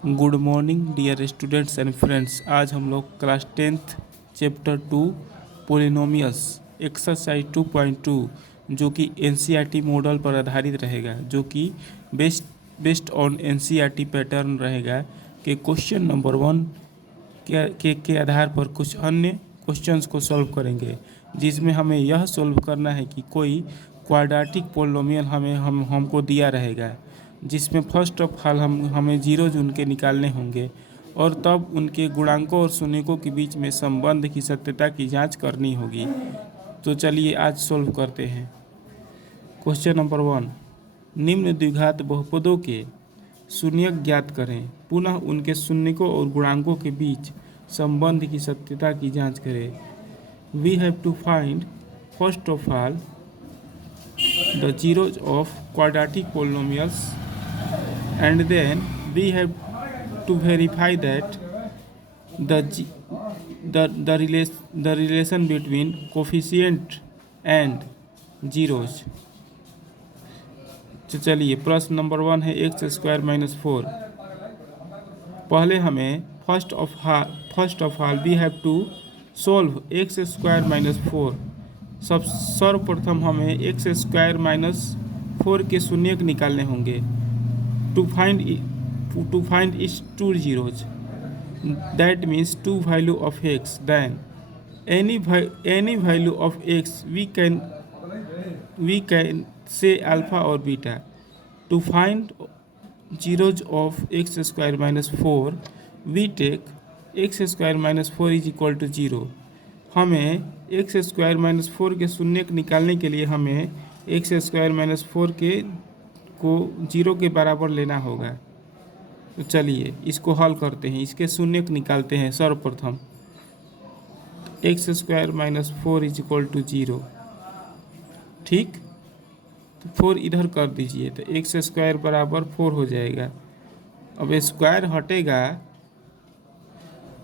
Good morning dear students and friends. आज हम लोग class 10th chapter 2 polynomials exercise 2.2 जो कि एनसीईआरटी मॉडल पर आधारित रहेगा, जो कि बेस्ड ऑन एनसीईआरटी पैटर्न रहेगा कि क्वेश्चन नंबर 1 के आधार पर कुछ अन्य क्वेश्चंस को सॉल्व करेंगे, जिसमें हमें यह सॉल्व करना है कि कोई क्वाड्रेटिक पोलिनोमियल हमको दिया रहेगा, जिसमें फर्स्ट ऑफ ऑल हमें जीरोज उनके निकालने होंगे और तब उनके गुणांकों और शून्यकों के बीच में संबंध की सत्यता की जांच करनी होगी। तो चलिए आज सॉल्व करते हैं। क्वेश्चन नंबर 1, निम्न द्विघात बहुपदों के शून्यक ज्ञात करें, पुनः उनके शून्यकों और गुणांकों के बीच संबंध की सत्यता की जांच करें। We have to find first of all the zeros of quadratic polynomials, and then we have to verify that the relation between coefficient and zeros। तो चलिए प्रश्न नंबर 1 है x² - 4। पहले हमें first of all we have to solve x² - 4। सर्वप्रथम हमें x² - 4 के शून्यक निकालने होंगे। To find its two zeros, that means two value of x, then any value of x we can say alpha और beta. To find zeros of x² - 4 we take x² - 4 is equal to 0। हमें x² - 4 के शून्यक निकालने के लिए हमें x² - 4 को 0 के बराबर लेना होगा। तो चलिए इसको हल करते हैं, इसके शून्यक निकालते हैं। सर्वप्रथम x² - 4 is equal to 0, ठीक। तो 4 इधर कर दीजिए तो x² बराबर 4 हो जाएगा। अब स्क्वायर हटेगा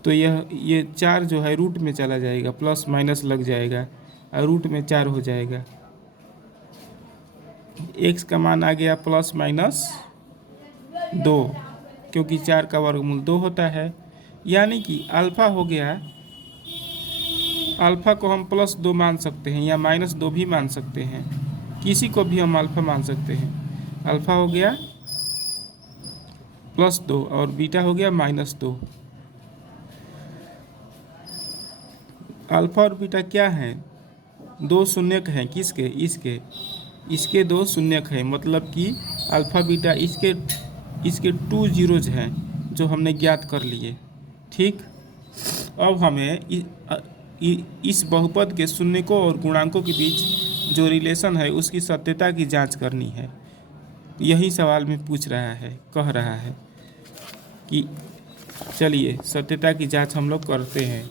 तो ये 4 जो है रूट में चला जाएगा, प्लस माइनस लग जाएगा और रूट में 4 हो जाएगा। x का मान आ गया +-2, क्योंकि 4 का वर्गमूल 2 होता है, यानी कि अल्फ़ा हो गया। अल्फ़ा को हम +2 मान सकते हैं या -2 भी मान सकते हैं, किसी को भी हम अल्फ़ा मान सकते हैं। अल्फ़ा हो गया +2 और बीटा हो गया -2। अल्फ़ा और बीटा क्या हैं? दो शून्यक हैं। किसके? इसके दो शून्यक हैं, मतलब कि अल्फ़ा बीटा इसके 2 जीरोज हैं जो हमने ज्ञात कर लिए, ठीक। अब हमें इस बहुपद के शून्यकों और गुणांकों के बीच जो रिलेशन है उसकी सत्यता की जांच करनी है। यही सवाल में पूछ रहा है, कह रहा है कि चलिए सत्यता की जांच हम लोग करते हैं।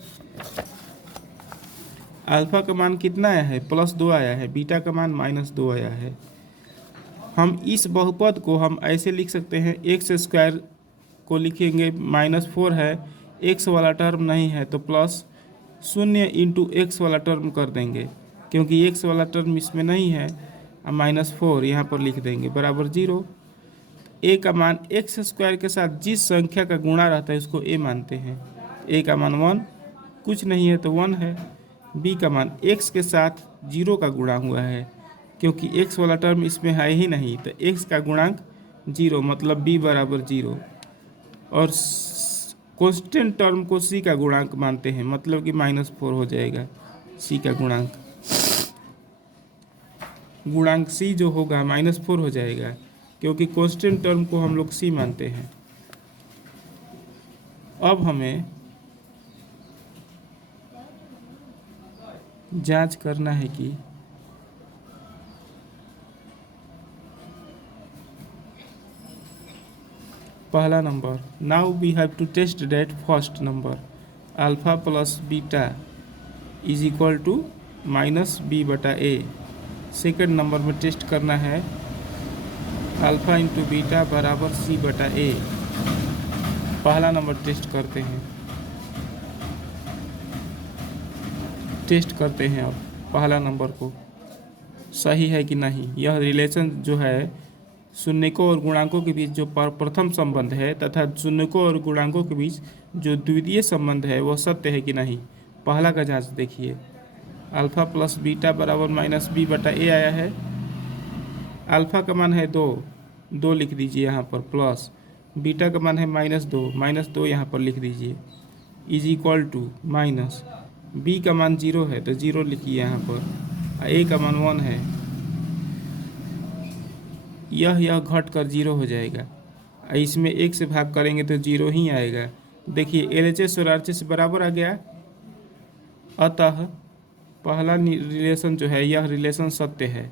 अल्फ़ा का मान कितना आया है? +2 आया है। बीटा का मान -2 आया है। हम इस बहुपद को हम ऐसे लिख सकते हैं, x² को लिखेंगे -4 है, x वाला टर्म नहीं है तो +0 × x वाला टर्म कर देंगे, क्योंकि x वाला टर्म इसमें नहीं है। -4 यहाँ पर लिख देंगे बराबर 0। a का मान x² के साथ जिस संख्या का गुणा रहता है उसको a मानते हैं। a का मान 1, कुछ नहीं है तो 1 है। b का मान x के साथ 0 का गुणा हुआ है, क्योंकि x वाला टर्म इसमें है ही नहीं, तो x का गुणांक 0, मतलब b बराबर 0। और कांस्टेंट टर्म को c का गुणांक मानते हैं, मतलब कि -4 हो जाएगा c का गुणांक c जो होगा -4 हो जाएगा, क्योंकि कांस्टेंट टर्म को हम लोग c मानते हैं। अब हमें जांच करना है कि पहला number, now we have to test that first number alpha + beta is equal to -b/a। Second number में टेस्ट करना है अल्फ़ा × बीटा बराबर c/a। पहला नंबर टेस्ट करते हैं। अब पहला नंबर को सही है कि नहीं, यह रिलेशन जो है शून्यकों और गुणांकों के बीच जो प्रथम संबंध है तथा शून्यकों और गुणांकों के बीच जो द्वितीय संबंध है वह सत्य है कि नहीं। पहला का जांच देखिए, अल्फा प्लस बीटा बराबर माइनस बी बटा ए आया है। अल्फा का मान है 2 लिख दीजिए यहाँ पर, प्लस बीटा का मान है -2 यहाँ पर लिख दीजिए, is equal to minus b का मान 0 है तो 0 लिखिए यहाँ पर, ए का मान 1 है। यह घट कर 0 हो जाएगा। इसमें 1 से भाग करेंगे तो 0 ही आएगा। देखिए LHS और RHS बराबर आ गया, अतः पहला रिलेशन जो है यह रिलेशन सत्य है,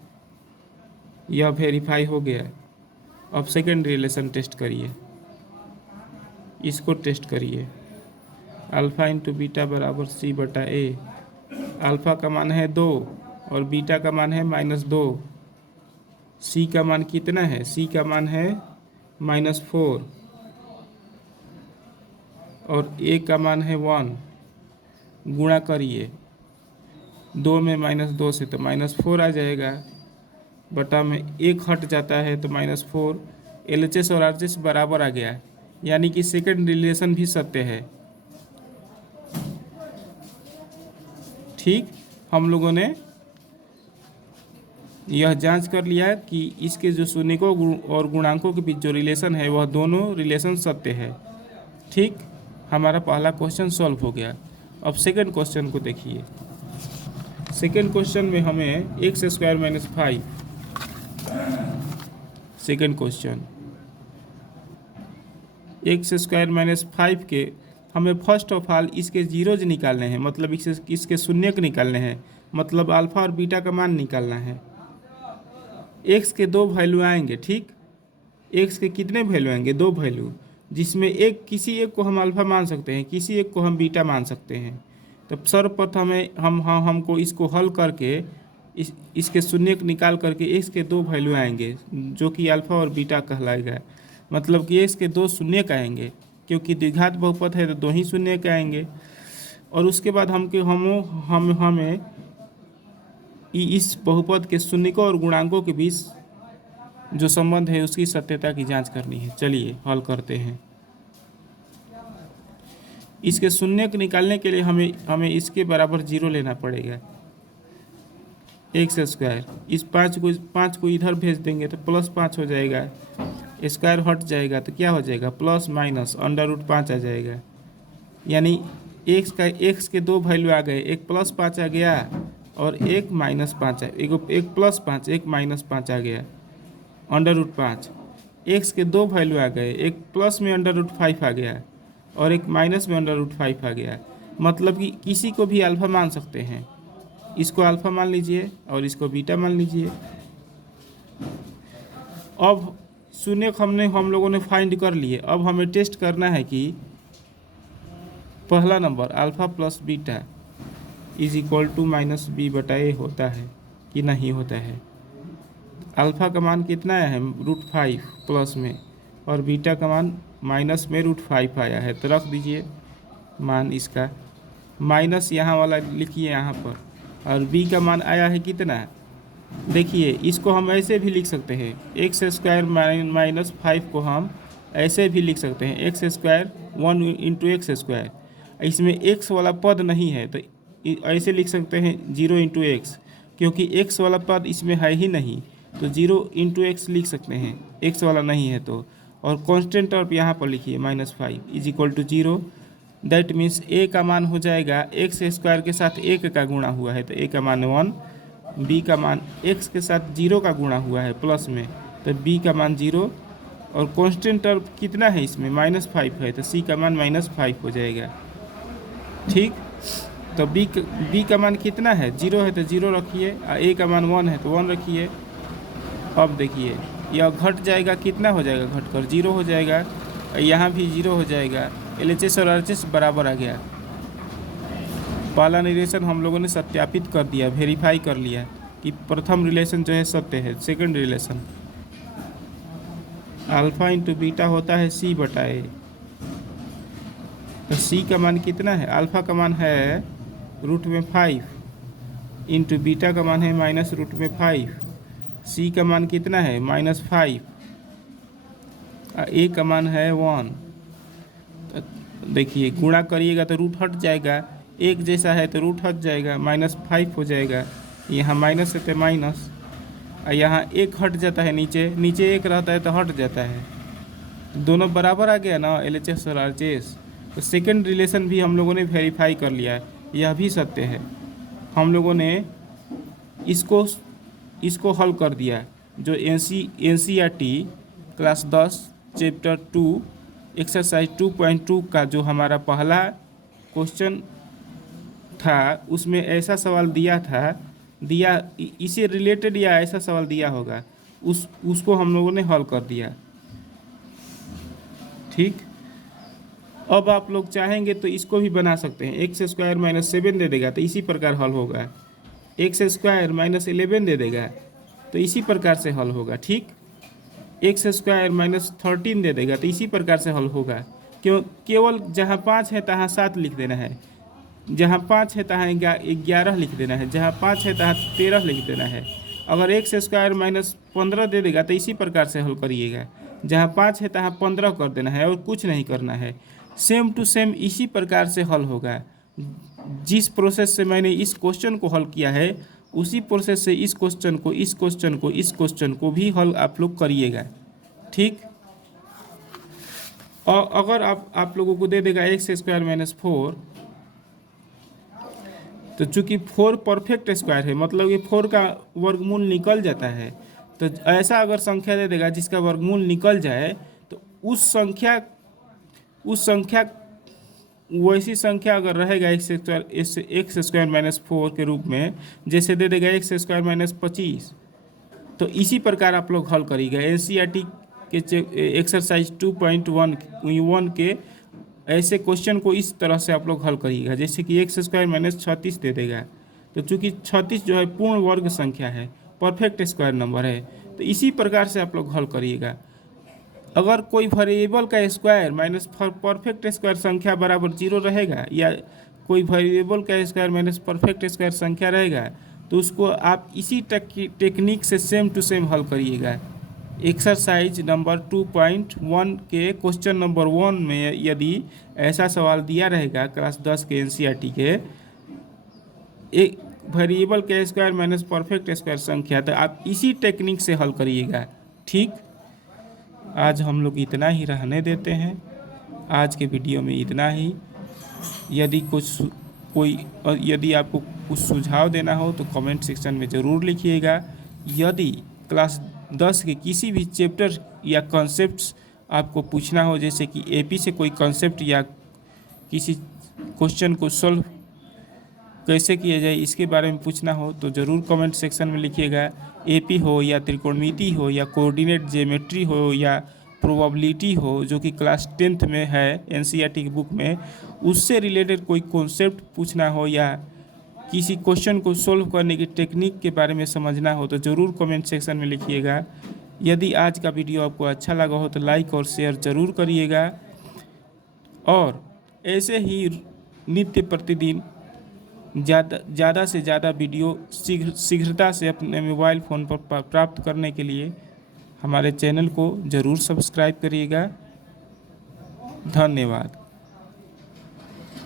यह वेरीफाई हो गया। अब सेकंड रिलेशन टेस्ट करिए, इसको टेस्ट करिए, अल्फा इंटू बीटा बराबर सी बटा ए। अल्फा का मान है 2 और बीटा का मान है -2। सी का मान कितना है, सी का मान है -4 और ए का मान है 1। गुणा करिए 2 में -2 से तो -4 आ जाएगा, बटा में 1 हट जाता है तो -4। LHS और RHS बराबर आ गया, यानी कि सेकंड रिलेशन भी सत्य है। ठीक, हम लोगों ने यह जांच कर लिया कि इसके जो शून्यकों और गुणांकों के बीच जो रिलेशन है वह दोनों रिलेशन सत्य है। ठीक, हमारा पहला क्वेश्चन सॉल्व हो गया। अब सेकंड क्वेश्चन को देखिए। सेकंड क्वेश्चन में हमें x² - 5, सेकंड क्वेश्चन x² - 5 के हमें फर्स्ट ऑफ ऑल इसके जीरोज निकालने हैं, मतलब इसके शून्यक निकालने हैं, मतलब अल्फा और बीटा का मान निकालना है। x के 2 वैल्यू आएंगे। ठीक, x के कितने वैल्यू आएंगे, 2 वैल्यू, जिसमें किसी एक को हम अल्फा मान सकते हैं, किसी एक को हम बीटा मान सकते हैं। तो सर्वप्रथम हमको इसको हल करके इसके शून्यक निकाल करके x के 2 वैल्यू आएंगे जो कि अल्फा और बीटा कहलाएगा। मतलब कि x के 2 शून्यक आएंगे, क्योंकि द्विघात बहुपद है तो 2 ही शून्यक आएंगे। और उसके बाद हमें इस बहुपद के शून्यकों और गुणांकों के बीच जो संबंध है उसकी सत्यता की जांच करनी है। चलिए हल करते हैं। इसके शून्यक निकालने के लिए हमें इसके बराबर 0 लेना पड़ेगा, x²। इस 5 को इधर भेज देंगे तो +5 हो जाएगा, स्क्वायर हट जाएगा तो क्या हो जाएगा, प्लस माइनस √5 आ जाएगा। यानी x के 2 वैल्यू आ गए, एक +5 आ गया और एक -5 एक +5 एक -5 आ गया, √5। x के 2 वैल्यू आ गए, एक प्लस में √5 आ गया और एक माइनस में √5 आ गया। मतलब कि किसी को भी अल्फा मान सकते हैं, इसको अल्फा मान लीजिए और इसको बीटा मान लीजिए। अब शून्यक हम लोगों ने फाइंड कर लिए। अब हमें टेस्ट करना है कि पहला number alpha plus beta is equal to -b बटा a होता है कि नहीं होता है। अल्फा का मान कितना आया है, √5 प्लस में, और बीटा का मान माइनस में √5 आया है। तो रख दीजिए मान इसका, माइनस यहाँ वाला लिखिए यहाँ पर, और b का मान आया है कितना। देखिए इसको हम ऐसे भी लिख सकते हैं, x² - 5 को हम ऐसे भी लिख सकते हैं, x² 1 × x²। इसमें x वाला पद नहीं है तो ऐसे लिख सकते हैं 0 × x, क्योंकि x वाला पद इसमें है ही नहीं तो 0 × x लिख सकते हैं, x वाला नहीं है तो। और कांस्टेंट टर्म यहाँ पर लिखिए -5 is equal to 0। That means a का मान हो जाएगा x² के साथ 1 का गुणा हुआ है तो a का मान 1, b का मान x के साथ 0 का गुणा हुआ है प्लस में तो b का मान 0, और कांस्टेंट टर्म कितना है इसमें -5 है तो c का मान -5 हो जाएगा। ठीक, तो b का मान कितना है, 0 है तो 0 रखिए, a का मान 1 है तो 1 रखिए। अब देखिए यह घट जाएगा, कितना हो जाएगा, घट कर 0 हो जाएगा, यहाँ भी 0 हो जाएगा। LHS और RHS बराबर आ गया। पहला रिलेशन हम लोगों ने सत्यापित कर दिया, वेरीफाई कर लिया कि प्रथम रिलेशन जो है सत्य है। Second relation alpha into beta होता है c बटा a, तो c का मान कितना है, अल्फा का मान है √5 इंटू बीटा का मान है -√5। c का मान कितना है, -5 ए का मान है 1। देखिए गुणा करिएगा तो रूट हट जाएगा, एक जैसा है तो रूट हट जाएगा, -5 हो जाएगा। यहाँ माइनस है तो माइनस, और यहाँ एक हट जाता है, नीचे नीचे एक रहता है तो हट जाता है। दोनों बराबर आ गया ना, LHS और RHS। तो सेकंड रिलेशन भी हम लोगों ने वेरीफाई कर लिया है, यह भी सत्य है। हम लोगों ने इसको हल कर दिया। जो NCERT क्लास 10 चैप्टर 2 एक्सरसाइज 2.2 का जो हमारा पहला क्वेश्चन था, उसमें ऐसा सवाल दिया इसे रिलेटेड या ऐसा सवाल दिया होगा, उसको हम लोगों ने हल कर दिया। ठीक, अब आप लोग चाहेंगे तो इसको भी बना सकते हैं। x² - 7 दे देगा तो इसी प्रकार हल होगा, x² - 11 दे देगा तो इसी प्रकार से हल होगा। ठीक, x² - 13 दे देगा तो इसी प्रकार से हल होगा। क्यों? केवल जहाँ 5 है तहाँ 7 लिख देना है, जहाँ 5 है तहाँ 11 लिख देना है, जहाँ 5 है तहाँ 13 लिख देना है। अगर x² - 15 दे देगा तो इसी प्रकार से हल करिएगा, जहाँ 5 है तहाँ 15 कर देना है और कुछ नहीं करना है। सेम टू सेम इसी प्रकार से हल होगा। जिस प्रोसेस से मैंने इस क्वेश्चन को हल किया है, उसी प्रोसेस से इस क्वेश्चन को, इस क्वेश्चन को, इस क्वेश्चन को भी हल आप लोग करिएगा। ठीक, और अगर आप लोगों को दे देगा x² - 4, तो चूंकि 4 परफेक्ट स्क्वायर है, मतलब ये 4 का वर्गमूल निकल जाता है, तो ऐसा अगर संख्या दे देगा जिसका वर्गमूल निकल जाए, तो उस संख्या वैसी संख्या अगर रहेगा x² - 4 के रूप में, जैसे दे देगा x² - 25, तो इसी प्रकार आप लोग हल करिएगा। NCERT के एक्सरसाइज 2.1 के ऐसे क्वेश्चन को इस तरह से आप लोग हल करिएगा। जैसे कि x² - 36 दे देगा, तो चूंकि 36 जो है पूर्ण वर्ग संख्या है, परफेक्ट स्क्वायर नंबर है, तो इसी प्रकार से आप लोग हल करिएगा। अगर कोई वेरिएबल का स्क्वायर माइनस परफेक्ट स्क्वायर संख्या बराबर 0 रहेगा, या कोई वेरिएबल का स्क्वायर माइनस परफेक्ट स्क्वायर संख्या रहेगा, तो उसको आप इसी टेक्निक से सेम टू सेम हल करिएगा। एक्सरसाइज नंबर 2.1 के क्वेश्चन नंबर 1 में यदि ऐसा सवाल दिया रहेगा क्लास 10 के NCERT के, एक वेरिएबल का स्क्वायर माइनस परफेक्ट स्क्वायर संख्या, तो आप इसी टेक्निक से हल करिएगा। ठीक, आज हम लोग इतना ही रहने देते हैं। आज के वीडियो में इतना ही। यदि आपको कुछ सुझाव देना हो तो कमेंट सेक्शन में ज़रूर लिखिएगा। यदि क्लास 10 के किसी भी चैप्टर या कॉन्सेप्ट्स आपको पूछना हो, जैसे कि AP से कोई कॉन्सेप्ट या किसी क्वेश्चन को सॉल्व कैसे किया जाए, इसके बारे में पूछना हो तो ज़रूर कमेंट सेक्शन में लिखिएगा। AP हो या त्रिकोणमिति हो या कोऑर्डिनेट ज्योमेट्री हो या प्रोबेबिलिटी हो, जो कि क्लास 10th में है NCERT की बुक में, उससे रिलेटेड कोई कॉन्सेप्ट पूछना हो या किसी क्वेश्चन को सॉल्व करने की टेक्निक के बारे में समझना हो तो ज़रूर कमेंट सेक्शन में लिखिएगा। यदि आज का वीडियो आपको अच्छा लगा हो तो लाइक और शेयर ज़रूर करिएगा, और ऐसे ही नित्य प्रतिदिन ज़्यादा से ज़्यादा वीडियो शीघ्रता से अपने मोबाइल फ़ोन पर प्राप्त करने के लिए हमारे चैनल को ज़रूर सब्सक्राइब करिएगा। धन्यवाद।